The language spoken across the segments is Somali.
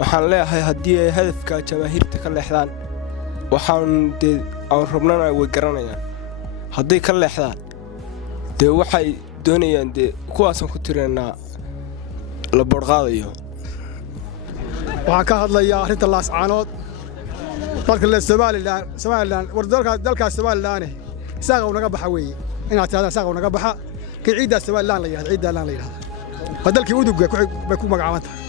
waxaan leeyahay haddii ay hadafka jamaahiirta ka leexdaan waxaan dee aan rabnana way garanayaan hadday ka leexdaan dee waxay doonayaan dee kuwaasaan ku tiraynaa la boodhqaadayo waxaan ka hadlayaa arrinta laascaanood dalka le somalilan war dalkaas somalilaane isaaqa uu naga baxa weeye inaad tirahdaan isaaqa uu naga baxa kii ciiddaas somalilan la yidhahda ciiddalan la yidhahda waa dalkii udugga bay ku magacaaban tahay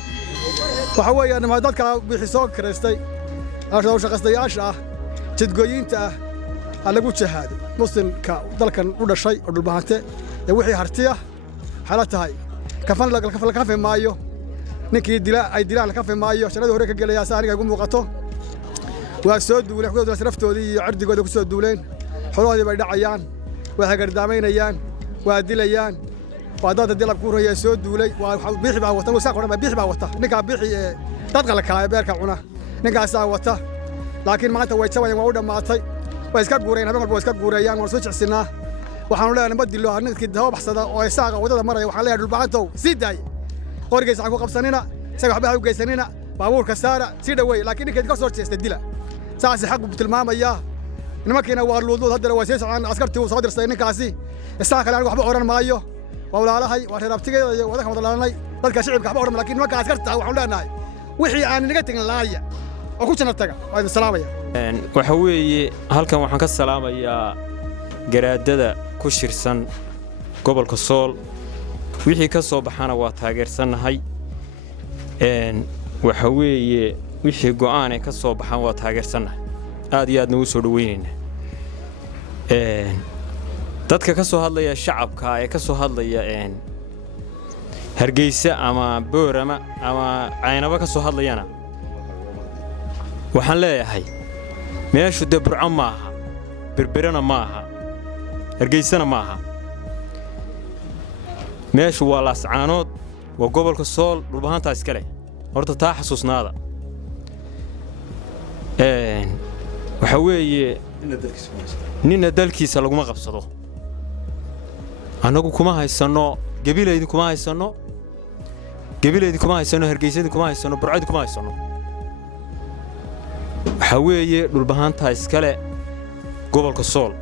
waxa weeyaan ma dadka bixi soo kiraystay shaqastayaasha ah jidgooyinta ah ha lagu jahaado muslimka dalkan u dhashay oo dhulbahante ee wixii hartiya xala tahay kafan la kafi maayo ninkii ay dilaan la kafi maayo sanadii hore ka gelaya saaniga ugu muuqato waa soo duuleen xuquuqda saraftoodii iyo cirdigooda ku soo duuleen xoloodii bay dhacayaan waa hagardaamaynayaan waa dilayaan waa dad dilab ku rayay soo duulay waa bixi baa wata wasaaq hore bixi baa wata ninka bixi ee dad kala kala beerka cuna ninkaas wata laakiin maanta way jabayaan waa u dhamaatay way iska guureen habeen walba way iska guurayaan waan soo jecsinaa waxaan leenahay ma dilo ninkii daba baxsada oo isaaqa wadada maraya waxaan leeyahay dhulbaantow sii daay qorigaysa ku qabsanina isaga waxba u geysanina baabuurka saara si dhaweey laakiin ninka ka soo jeestay dila saasi xaq buu tilmaamaya nimankiina waa luudluud haddana waa sii socdaan askartii uu soo dirsay ninkaasi isaaqa kale waxba oran maayo waa walaalahay waa reerabtigeeda iyo wadaha wadalaanay dadka shicibka waxba oran laakiin nimanka askarta waxaan leenahay wixii aan naga tagin laaya oo ku jana taga waa salaamaya waxa weeye halkan waxaan ka salaamayaa garaadada ku shirsan gobolka Sool wixii ka soo baxana waa taageersanahay waxa weeye wixii go'aan ka soo baxan waa taageersanahay aad iyo aad nagu soo dhaweynayna dadka ka soo hadlaya shacabka ee ka soo hadlaya Hargeysa ama Boorama ama Caynaba ka soo hadlayana waxaan leeyahay meeshu de Burco maaha Berberana maaha Hargeysana maaha meeshu waa Laascaanood waa gobolka Sool dhulbaanta iska leh horta taa xasuusnaada waxa weeye nina dalkiisa laguma qabsado anagu kuma haysano gabileedii kuma haysano Hargeysadii kuma haysano Burcadii kuma haysano waxa weeye dhulbaanta iska leh gobolka Sool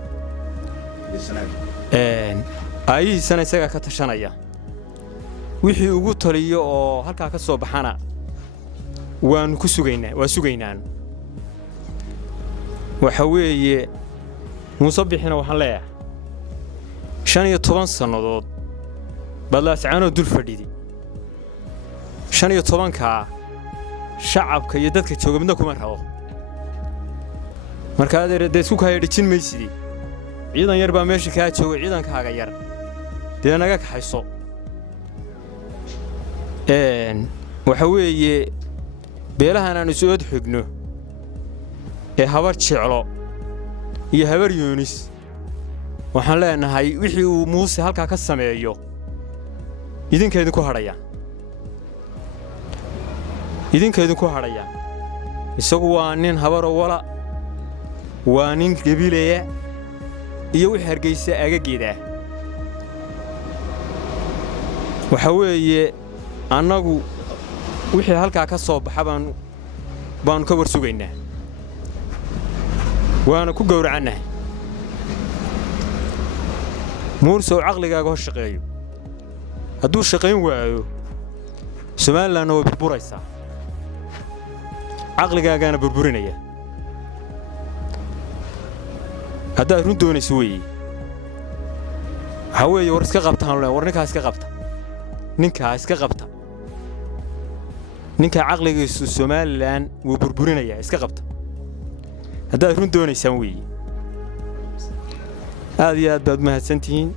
ayisana isaga ka tashanaya wixii ugu taliyo oo halka ka soo baxana waan ku sugaynaa waa sugaynaan waxa weeye musabixina waxaan leeyahay 15 sanadood Laascaanood dul fadhidi 15 ka shacabka iyo dadka jooga midna kuma rabo marka aad ereed isku kaayay dhicin maysidii ciidan yar baa meesha ka jooga ciidankaaga yar dee naga kaxayso waxa weeye beelahan aan soo xigno ee habar jeclo iyo habar Yoonis waxaan leenahay wixii uu Muuse halka ka sameeyo idinkeedu ku hadhaya isagu waa nin habar wala waa nin gabileeya iyo wixii Hargeysa agageeda waxa weeye annagu wixii halka ka soo baxa baan ka warsugaynaa waana ku gowracanahay Muuse oo aqligaaga hor shaqeeyo hadduu shaqeyn waayo Somaliland way burburaysaa aqligaagana burburinaya haddaad run doonayso weeye waxa weeye war iska qabtaan war ninkaas iska qabta ninka aqligiisu Somaliland wuu burburinaya iska qabta haddaad run doonaysaan weeye aad iyo aad baad mahadsantihiin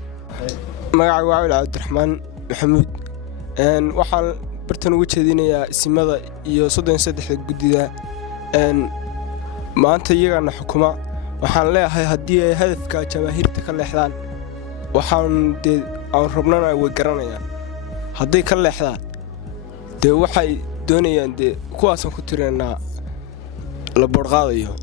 magacaygu waa Cabdiraxmaan Maxamuud waxaan bartan ugu jeedinayaa isimada iyo 33 gudida maanta iyagana xukuma waxaan leeyahay haddii ay hadafka jamaahiirta ka leexdaan waxaan dee aan rabnana way garanayaan hadday ka leexdaan dee waxay doonayaan dee kuwaasaan ku tiraynaa la boodhqaadayo